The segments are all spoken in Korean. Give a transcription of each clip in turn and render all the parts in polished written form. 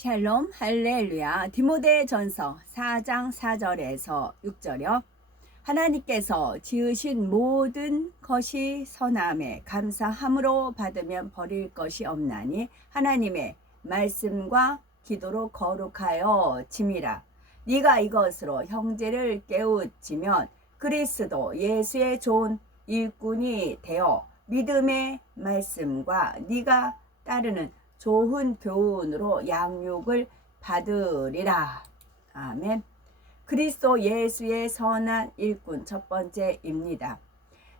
샬롬 할렐루야. 디모데전서 4장 4절에서 6절이요. 하나님께서 지으신 모든 것이 선함에 감사함으로 받으면 버릴 것이 없나니 하나님의 말씀과 기도로 거룩하여 짐이라. 네가 이것으로 형제를 깨우치면 그리스도 예수의 좋은 일꾼이 되어 믿음의 말씀과 네가 따르는 좋은 교훈으로 양육을 받으리라. 아멘. 그리스도 예수의 선한 일꾼 첫 번째입니다.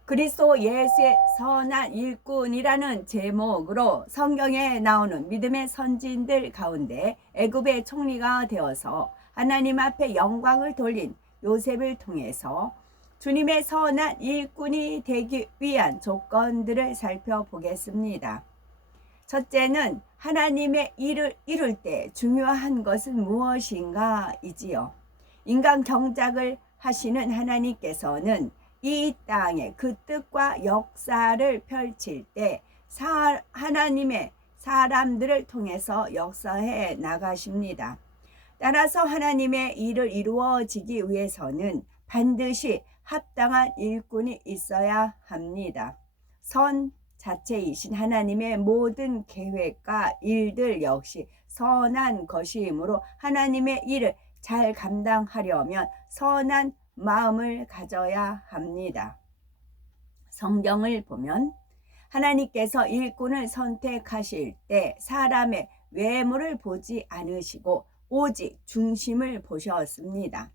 그리스도 예수의 선한 일꾼이라는 제목으로 성경에 나오는 믿음의 선진들 가운데 애굽의 총리가 되어서 하나님 앞에 영광을 돌린 요셉을 통해서 주님의 선한 일꾼이 되기 위한 조건들을 살펴보겠습니다. 첫째는 하나님의 일을 이룰 때 중요한 것은 무엇인가 이지요. 인간 경작을 하시는 하나님께서는 이 땅에 그 뜻과 역사를 펼칠 때 하나님의 사람들을 통해서 역사해 나가십니다. 따라서 하나님의 일을 이루어지기 위해서는 반드시 합당한 일꾼이 있어야 합니다. 선 자체이신 하나님의 모든 계획과 일들 역시 선한 것이므로 하나님의 일을 잘 감당하려면 선한 마음을 가져야 합니다. 성경을 보면 하나님께서 일꾼을 선택하실 때 사람의 외모를 보지 않으시고 오직 중심을 보셨습니다.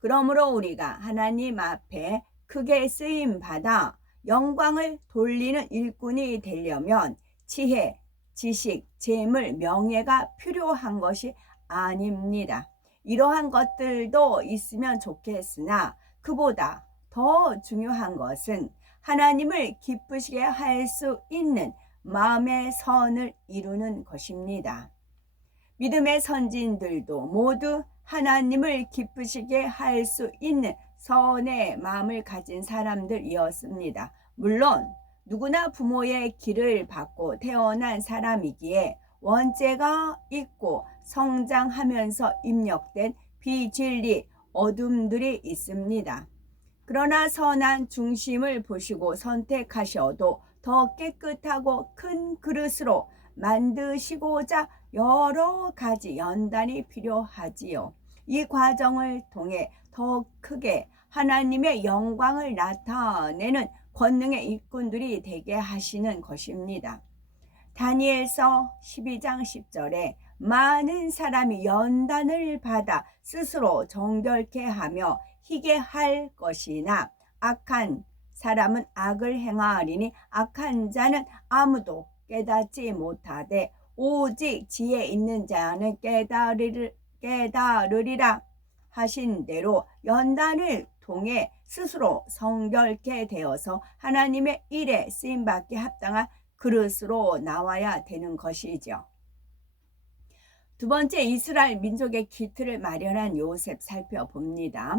그러므로 우리가 하나님 앞에 크게 쓰임받아 영광을 돌리는 일꾼이 되려면 지혜, 지식, 재물, 명예가 필요한 것이 아닙니다. 이러한 것들도 있으면 좋겠으나 그보다 더 중요한 것은 하나님을 기쁘시게 할 수 있는 마음의 선을 이루는 것입니다. 믿음의 선진들도 모두 하나님을 기쁘시게 할 수 있는 선의 마음을 가진 사람들이었습니다. 물론 누구나 부모의 길을 받고 태어난 사람이기에 원죄가 있고 성장하면서 입력된 비진리, 어둠들이 있습니다. 그러나 선한 중심을 보시고 선택하셔도 더 깨끗하고 큰 그릇으로 만드시고자 여러 가지 연단이 필요하지요. 이 과정을 통해 더 크게 하나님의 영광을 나타내는 권능의 일꾼들이 되게 하시는 것입니다. 다니엘서 12장 10절에 많은 사람이 연단을 받아 스스로 정결케 하며 희게 할 것이나 악한 사람은 악을 행하리니 악한 자는 아무도 깨닫지 못하되 오직 지혜 있는 자는 깨달으리라 하신 대로 연단을 통해 스스로 성결케 되어서 하나님의 일에 쓰임받기 합당한 그릇으로 나와야 되는 것이죠. 두 번째, 이스라엘 민족의 기틀을 마련한 요셉 살펴봅니다.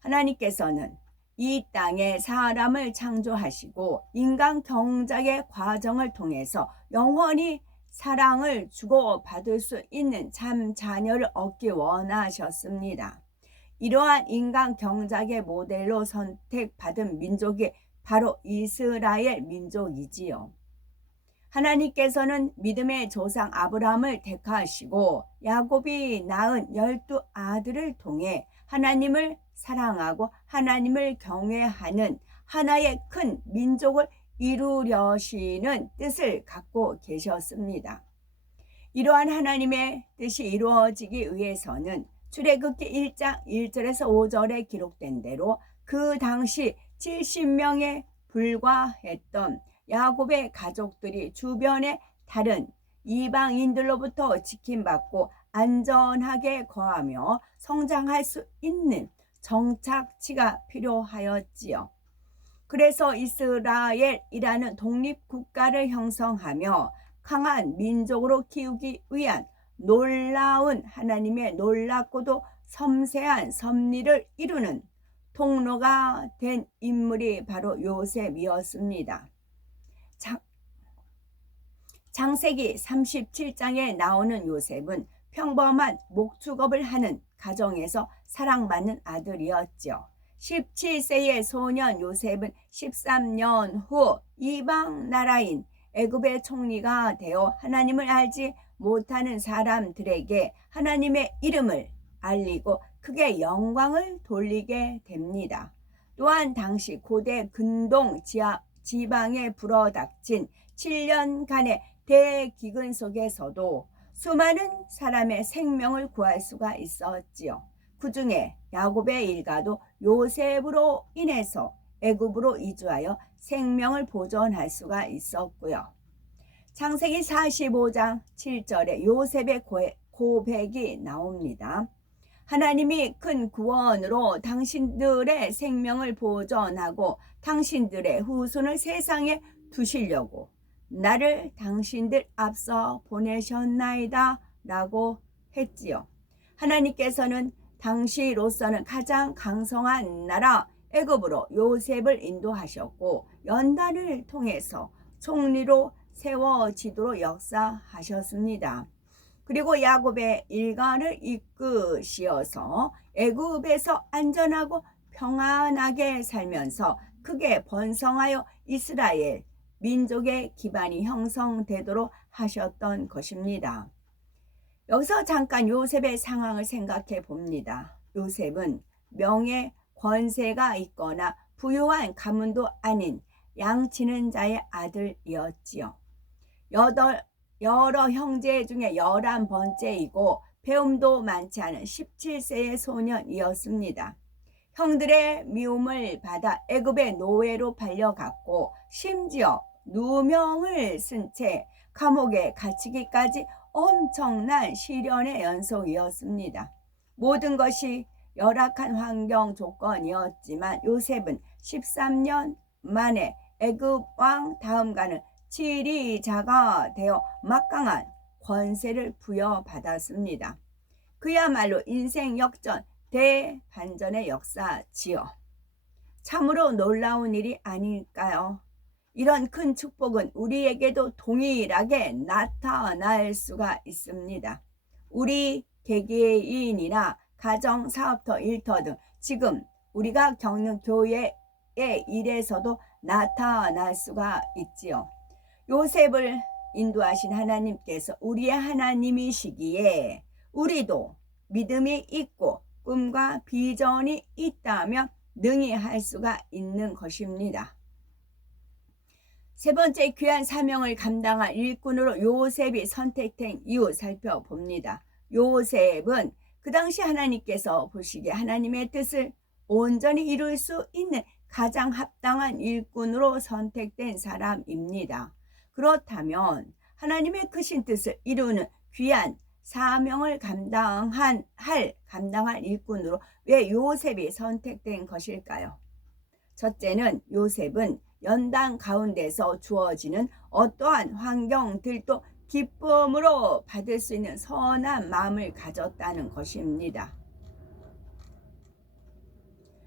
하나님께서는 이 땅에 사람을 창조하시고 인간 경작의 과정을 통해서 영원히 사랑을 주고받을 수 있는 참 자녀를 얻기 원하셨습니다. 이러한 인간 경작의 모델로 선택받은 민족이 바로 이스라엘 민족이지요. 하나님께서는 믿음의 조상 아브라함을 택하시고 야곱이 낳은 12 아들을 통해 하나님을 사랑하고 하나님을 경외하는 하나의 큰 민족을 이루려시는 뜻을 갖고 계셨습니다. 이러한 하나님의 뜻이 이루어지기 위해서는 출애굽기 1장 1절에서 5절에 기록된 대로 그 당시 70명에 불과했던 야곱의 가족들이 주변의 다른 이방인들로부터 지킴받고 안전하게 거하며 성장할 수 있는 정착지가 필요하였지요. 그래서 이스라엘이라는 독립국가를 형성하며 강한 민족으로 키우기 위한 놀라운 하나님의 놀랍고도 섬세한 섭리를 이루는 통로가 된 인물이 바로 요셉이었습니다. 창세기 37장에 나오는 요셉은 평범한 목축업을 하는 가정에서 사랑받는 아들이었지요. 17세의 소년 요셉은 13년 후 이방 나라인 애굽의 총리가 되어 하나님을 알지 못하는 사람들에게 하나님의 이름을 알리고 크게 영광을 돌리게 됩니다. 또한 당시 고대 근동 지방에 불어닥친 7년간의 대기근 속에서도 수많은 사람의 생명을 구할 수가 있었지요. 그 중에 야곱의 일가도 요셉으로 인해서 애굽으로 이주하여 생명을 보존할 수가 있었고요. 창세기 45장 7절에 요셉의 고백이 나옵니다. 하나님이 큰 구원으로 당신들의 생명을 보존하고 당신들의 후손을 세상에 두시려고 나를 당신들 앞서 보내셨나이다 라고 했지요. 하나님께서는 당시로서는 가장 강성한 나라 애굽으로 요셉을 인도하셨고 연단을 통해서 총리로 세워지도록 역사하셨습니다. 그리고 야곱의 일가를 이끄시어서 애굽에서 안전하고 평안하게 살면서 크게 번성하여 이스라엘 민족의 기반이 형성되도록 하셨던 것입니다. 여기서 잠깐 요셉의 상황을 생각해 봅니다. 요셉은 명예, 권세가 있거나 부유한 가문도 아닌 양치는 자의 아들이었지요. 여러 형제 중에 11번째이고 배움도 많지 않은 17세의 소년이었습니다. 형들의 미움을 받아 애굽의 노예로 팔려갔고 심지어 누명을 쓴 채 감옥에 갇히기까지 엄청난 시련의 연속이었습니다. 모든 것이 열악한 환경 조건이었지만 요셉은 13년 만에 애굽 왕 다음가는 지리자가 되어 막강한 권세를 부여받았습니다. 그야말로 인생 역전 대반전의 역사지요. 참으로 놀라운 일이 아닐까요? 이런 큰 축복은 우리에게도 동일하게 나타날 수가 있습니다. 우리 개개인이나 가정, 사업터, 일터 등 지금 우리가 겪는 교회의 일에서도 나타날 수가 있지요. 요셉을 인도하신 하나님께서 우리의 하나님이시기에 우리도 믿음이 있고 꿈과 비전이 있다면 능히 할 수가 있는 것입니다. 세 번째, 귀한 사명을 감당할 일꾼으로 요셉이 선택된 이유 살펴봅니다. 요셉은 그 당시 하나님께서 보시기에 하나님의 뜻을 온전히 이룰 수 있는 가장 합당한 일꾼으로 선택된 사람입니다. 그렇다면 하나님의 크신 뜻을 이루는 귀한 사명을 감당할 일꾼으로 왜 요셉이 선택된 것일까요? 첫째는 요셉은 연단 가운데서 주어지는 어떠한 환경들도 기쁨으로 받을 수 있는 선한 마음을 가졌다는 것입니다.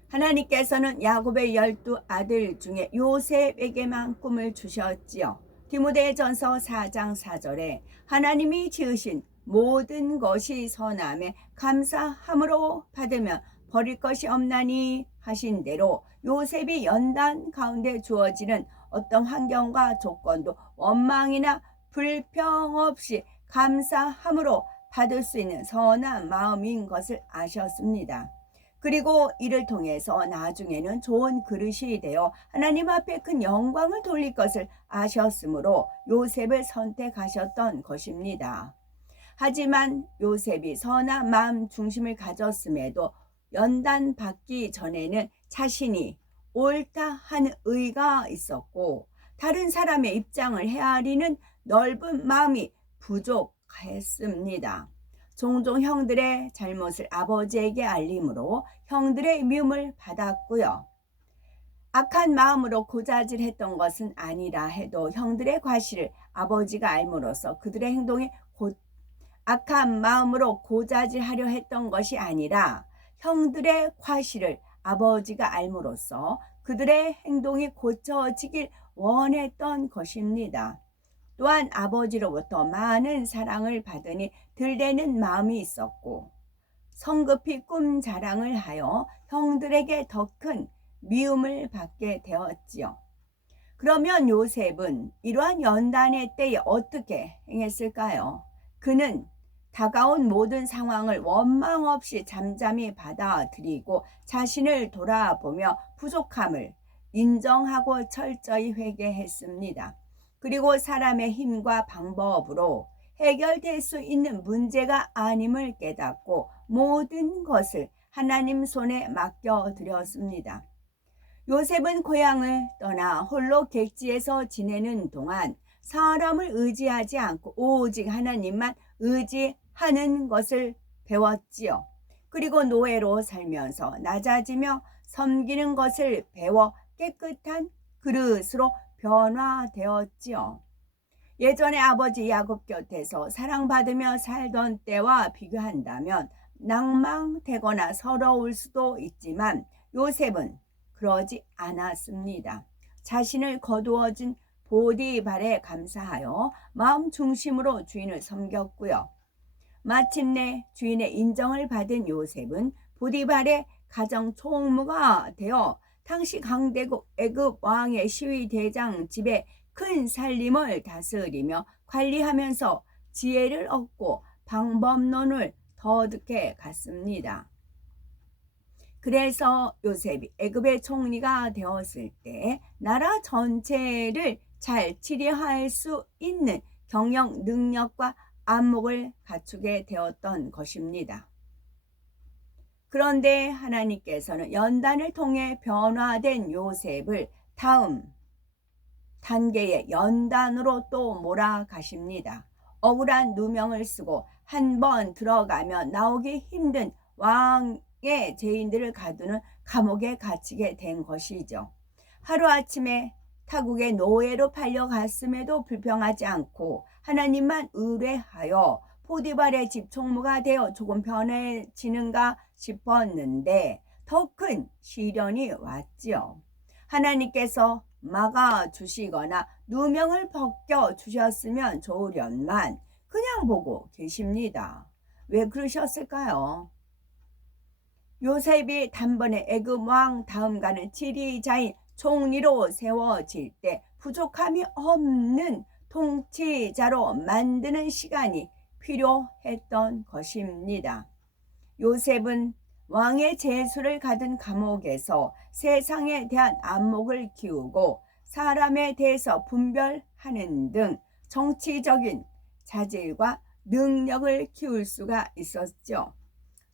하나님께서는 야곱의 12아들 중에 요셉에게만 꿈을 주셨지요. 디모데전서 4장 4절에 하나님이 지으신 모든 것이 선함에 감사함으로 받으면 버릴 것이 없나니 하신 대로 요셉이 연단 가운데 주어지는 어떤 환경과 조건도 원망이나 불평 없이 감사함으로 받을 수 있는 선한 마음인 것을 아셨습니다. 그리고 이를 통해서 나중에는 좋은 그릇이 되어 하나님 앞에 큰 영광을 돌릴 것을 아셨으므로 요셉을 선택하셨던 것입니다. 하지만 요셉이 선한 마음 중심을 가졌음에도 연단 받기 전에는 자신이 옳다 하는 의가 있었고 다른 사람의 입장을 헤아리는 넓은 마음이 부족했습니다. 종종 형들의 잘못을 아버지에게 알림으로 형들의 미움을 받았고요. 악한 마음으로 고자질했던 것은 아니라 해도 형들의 과실을 아버지가 알므로써 그들의 행동이 악한 마음으로 고자질하려 했던 것이 아니라 형들의 과실을 아버지가 알므로써 그들의 행동이 고쳐지길 원했던 것입니다. 또한 아버지로부터 많은 사랑을 받으니 들대는 마음이 있었고 성급히 꿈 자랑을 하여 형들에게 더 큰 미움을 받게 되었지요. 그러면 요셉은 이러한 연단의 때에 어떻게 행했을까요? 그는 다가온 모든 상황을 원망 없이 잠잠히 받아들이고 자신을 돌아보며 부족함을 인정하고 철저히 회개했습니다. 그리고 사람의 힘과 방법으로 해결될 수 있는 문제가 아님을 깨닫고 모든 것을 하나님 손에 맡겨드렸습니다. 요셉은 고향을 떠나 홀로 객지에서 지내는 동안 사람을 의지하지 않고 오직 하나님만 의지하는 것을 배웠지요. 그리고 노예로 살면서 낮아지며 섬기는 것을 배워 깨끗한 그릇으로 변화되었지요. 예전에 아버지 야곱 곁에서 사랑받으며 살던 때와 비교한다면 낭망되거나 서러울 수도 있지만 요셉은 그러지 않았습니다. 자신을 거두어준 보디발에 감사하여 마음 중심으로 주인을 섬겼고요. 마침내 주인의 인정을 받은 요셉은 보디발의 가정 총무가 되어 당시 강대국 애굽 왕의 시위대장 집에 큰 살림을 다스리며 관리하면서 지혜를 얻고 방법론을 터득해 갔습니다. 그래서 요셉이 애굽의 총리가 되었을 때 나라 전체를 잘 치료할 수 있는 경영 능력과 안목을 갖추게 되었던 것입니다. 그런데 하나님께서는 연단을 통해 변화된 요셉을 다음 단계의 연단으로 또 몰아가십니다. 억울한 누명을 쓰고 한 번 들어가면 나오기 힘든 왕의 죄인들을 가두는 감옥에 갇히게 된 것이죠. 하루아침에 타국의 노예로 팔려갔음에도 불평하지 않고 하나님만 의뢰하여 포디발의 집 총무가 되어 조금 변해지는가 싶었는데 더 큰 시련이 왔지요. 하나님께서 막아주시거나 누명을 벗겨주셨으면 좋으련만 그냥 보고 계십니다. 왜 그러셨을까요? 요셉이 단번에 애굽 왕 다음 가는 지리자인 총리로 세워질 때 부족함이 없는 통치자로 만드는 시간이 필요했던 것입니다. 요셉은 왕의 제수를 가둔 감옥에서 세상에 대한 안목을 키우고 사람에 대해서 분별하는 등 정치적인 자질과 능력을 키울 수가 있었죠.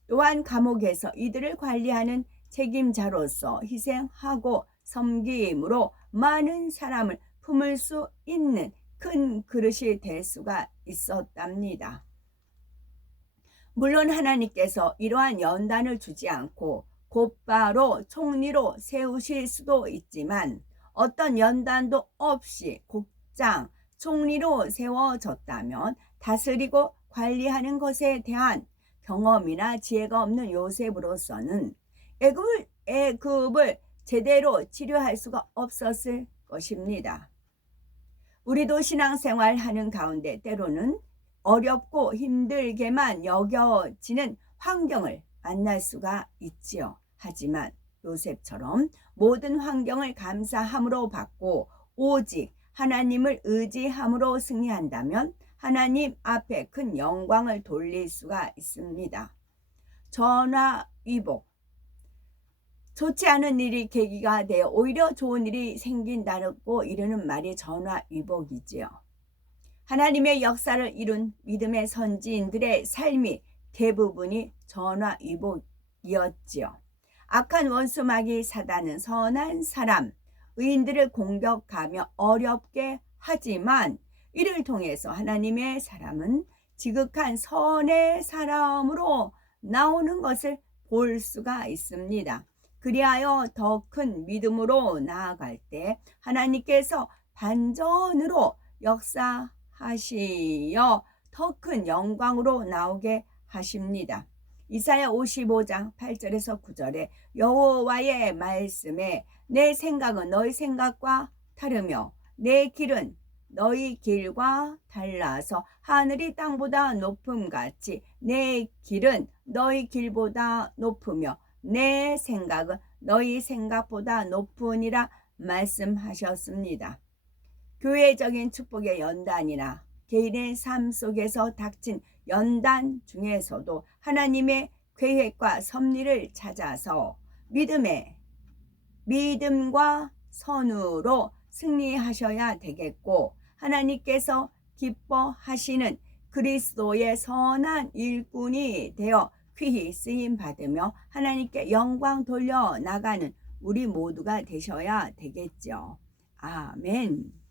또한 감옥에서 이들을 관리하는 책임자로서 희생하고 섬김으로 많은 사람을 품을 수 있는 큰 그릇이 될 수가 있었답니다. 물론 하나님께서 이러한 연단을 주지 않고 곧바로 총리로 세우실 수도 있지만 어떤 연단도 없이 곧장 총리로 세워졌다면 다스리고 관리하는 것에 대한 경험이나 지혜가 없는 요셉으로서는 애굽을 제대로 치료할 수가 없었을 것입니다. 우리도 신앙생활 하는 가운데 때로는 어렵고 힘들게만 여겨지는 환경을 만날 수가 있지요. 하지만 요셉처럼 모든 환경을 감사함으로 받고 오직 하나님을 의지함으로 승리한다면 하나님 앞에 큰 영광을 돌릴 수가 있습니다. 전화위복. 좋지 않은 일이 계기가 되어 오히려 좋은 일이 생긴다고 이르는 말이 전화위복이지요. 하나님의 역사를 이룬 믿음의 선지인들의 삶이 대부분이 전화위복이었지요. 악한 원수마귀 사단은 선한 사람, 의인들을 공격하며 어렵게 하지만 이를 통해서 하나님의 사람은 지극한 선의 사람으로 나오는 것을 볼 수가 있습니다. 그리하여 더 큰 믿음으로 나아갈 때 하나님께서 반전으로 역사하시어 더 큰 영광으로 나오게 하십니다. 이사야 55장 8절에서 9절에 여호와의 말씀에 내 생각은 너희 생각과 다르며 내 길은 너희 길과 달라서 하늘이 땅보다 높음같이 내 길은 너희 길보다 높으며 내 생각은 너희 생각보다 높으니라 말씀하셨습니다. 교회적인 축복의 연단이나 개인의 삶 속에서 닥친 연단 중에서도 하나님의 계획과 섭리를 찾아서 믿음과 선으로 승리하셔야 되겠고, 하나님께서 기뻐하시는 그리스도의 선한 일꾼이 되어 귀히 쓰임 받으며 하나님께 영광 돌려 나가는 우리 모두가 되셔야 되겠죠. 아멘.